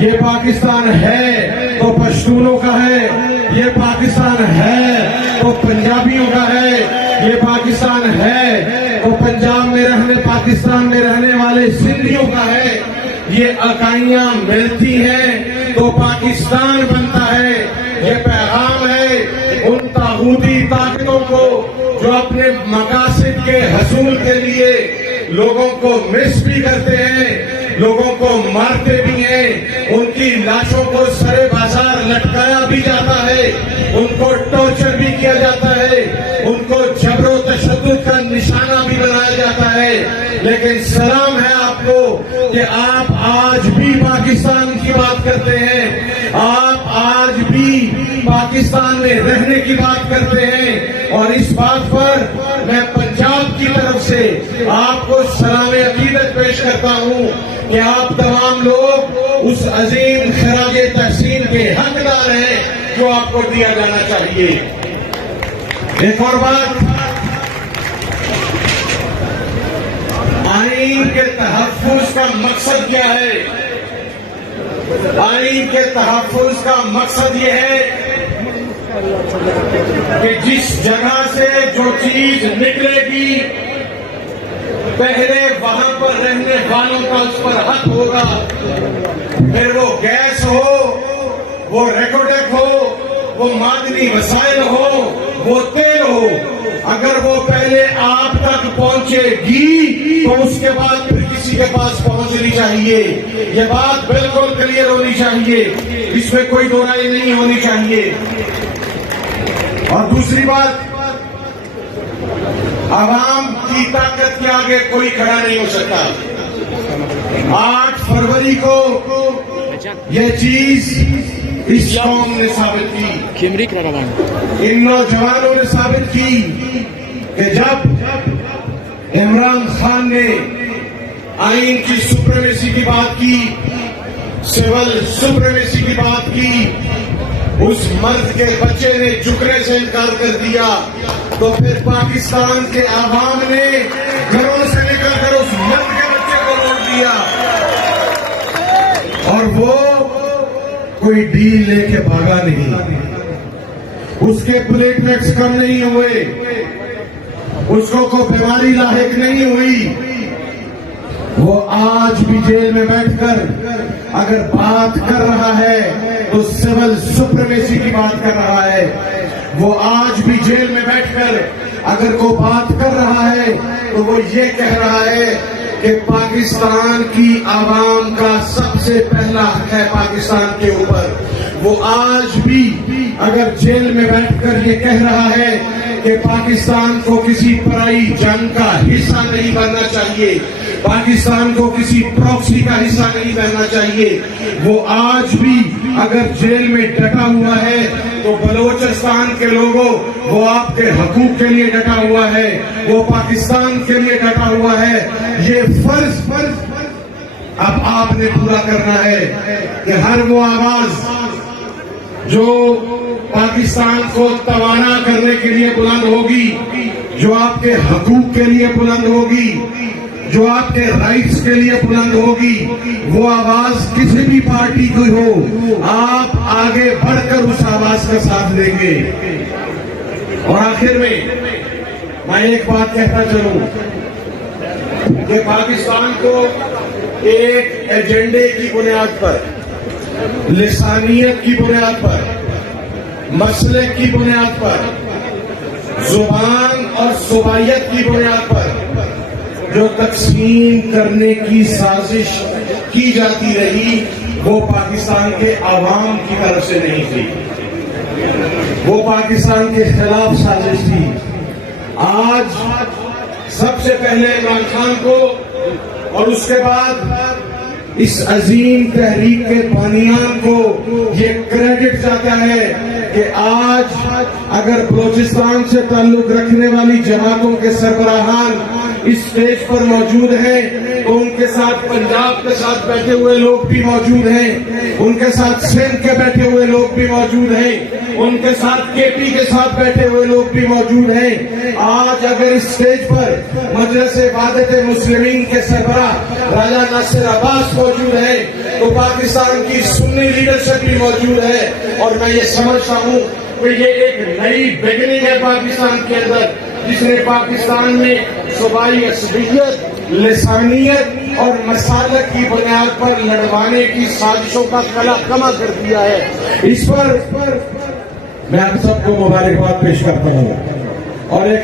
یہ پاکستان ہے تو پشتونوں کا ہے، یہ پاکستان ہے تو پنجابیوں کا ہے، یہ پاکستان ہے تو پنجاب میں پاکستان میں رہنے والے سندھیوں کا ہے۔ یہ اکائیاں ملتی ہیں تو پاکستان بنتا ہے۔ یہ پیغام ہے ان طاغوتی طاقتوں کو جو اپنے مقاصد کے حصول کے لیے لوگوں کو مس بھی کرتے ہیں، لوگوں کو مارتے بھی ہیں، ان کی لاشوں کو سرے بازار لٹکایا بھی جاتا ہے، ان کو ٹارچر بھی کیا جاتا ہے، ان کو جبر و تشدد کا نشانہ بھی بنایا جاتا ہے۔ لیکن سلام ہے آپ کو کہ آپ آج بھی پاکستان کی بات کرتے ہیں، آپ آج بھی پاکستان میں رہنے کی بات کرتے ہیں، اور اس بات پر میں پنجاب کی طرف سے آپ کو سلام عقیدت پیش کرتا ہوں کہ آپ تمام لوگ اس عظیم خراج تحسین کے حقدار ہیں جو آپ کو دیا جانا چاہیے۔ ایک اور بات، آئین کے تحفظ کا مقصد کیا ہے؟ آئین کے تحفظ کا مقصد یہ ہے کہ جس جگہ سے جو چیز نکلے گی پہلے وہاں پر رہنے والوں کا اس پر حق ہوگا، پھر وہ گیس ہو، وہ ریکوڈک ہو، وہ معدنی وسائل ہو، وہ تیل ہو، اگر وہ پہلے آپ تک پہنچے گی تو اس کے بعد پھر کسی کے پاس پہنچنی چاہیے۔ یہ بات بالکل کلیئر ہونی چاہیے، اس میں کوئی دو رائے نہیں ہونی چاہیے۔ اور دوسری بات، عوام کی طاقت کے آگے کوئی کھڑا نہیں ہو سکتا۔ 8 فروری کو یہ چیز اس قوم نے ثابت کی، ان نوجوانوں نے ثابت کی کہ جب عمران خان نے آئین کی سپریمیسی کی بات کی، سول سپریمیسی کی بات کی، اس مرد کے بچے نے جھکنے سے انکار کر دیا، تو پھر پاکستان کے عوام نے گھروں سے نکل کر اس مرد کے بچے کو روک دیا، اور وہ کوئی ڈیل لے کے بھاگا نہیں، اس کے پلیٹلیٹس کم نہیں ہوئے، اس کو کوئی بیماری لاحق نہیں ہوئی، وہ آج بھی جیل میں بیٹھ کر اگر بات کر رہا ہے تو سول سپریمیسی کی بات کر رہا ہے۔ وہ آج بھی جیل میں بیٹھ کر اگر کوئی بات کر رہا ہے تو وہ یہ کہہ رہا ہے کہ پاکستان کی عوام کا سب سے پہلا حق ہے پاکستان کے اوپر۔ وہ آج بھی اگر جیل میں بیٹھ کر یہ کہہ رہا ہے کہ پاکستان کو کسی پرائی جنگ کا حصہ نہیں بننا چاہیے، پاکستان کو کسی پراکسی کا حصہ نہیں بننا چاہیے، وہ آج بھی اگر جیل میں ڈٹا ہوا ہے تو بلوچستان کے لوگوں، وہ آپ کے حقوق کے لیے ڈٹا ہوا ہے، وہ پاکستان کے لیے ڈٹا ہوا ہے۔ یہ فرض اب آپ نے پورا کرنا ہے کہ ہر وہ آواز جو پاکستان کو توانا کرنے کے لیے بلند ہوگی، جو آپ کے حقوق کے لیے بلند ہوگی، جو آپ کے رائٹس کے لیے بلند ہوگی، وہ آواز کسی بھی پارٹی کی ہو، آپ آگے بڑھ کر اس آواز کا ساتھ دیں گے۔ اور آخر میں میں ایک بات کہتا چلوں کہ پاکستان کو ایک ایجنڈے کی بنیاد پر، لسانیت کی بنیاد پر، مسلک کی بنیاد پر، زبان اور صوبائیت کی بنیاد پر جو تقسیم کرنے کی سازش کی جاتی رہی، وہ پاکستان کے عوام کی طرف سے نہیں تھی، وہ پاکستان کے خلاف سازش تھی۔ آج سب سے پہلے عمران خان کو اور اس کے بعد اس عظیم تحریک کے بانیان کو یہ کریڈٹ جاتا ہے کہ آج اگر بلوچستان سے تعلق رکھنے والی جماعتوں کے سربراہان اس اسٹیج پر موجود ہیں تو ان کے ساتھ پنجاب کے ساتھ بیٹھے ہوئے لوگ بھی موجود ہیں، ان کے ساتھ سندھ کے بیٹھے ہوئے لوگ بھی موجود ہیں، ان کے ساتھ کے پی کے ساتھ بیٹھے ہوئے لوگ بھی موجود ہیں۔ آج اگر اس اسٹیج پر مجلس وحدت مسلمین کے سربراہ راجہ ناصر عباس موجود ہیں تو پاکستان کی سنی لیڈرشپ بھی موجود ہے، اور میں یہ سمجھتا ہوں کہ یہ ایک نئی بگننگ ہے پاکستان کے اندر، جس نے پاکستان میں صوبائی عصبیت، لسانیت اور مسالت کی بنیاد پر لڑوانے کی سازشوں کا کلا کما کر دیا ہے۔ اس پر میں آپ سب کو مبارکباد پیش کرتا ہوں، اور ایک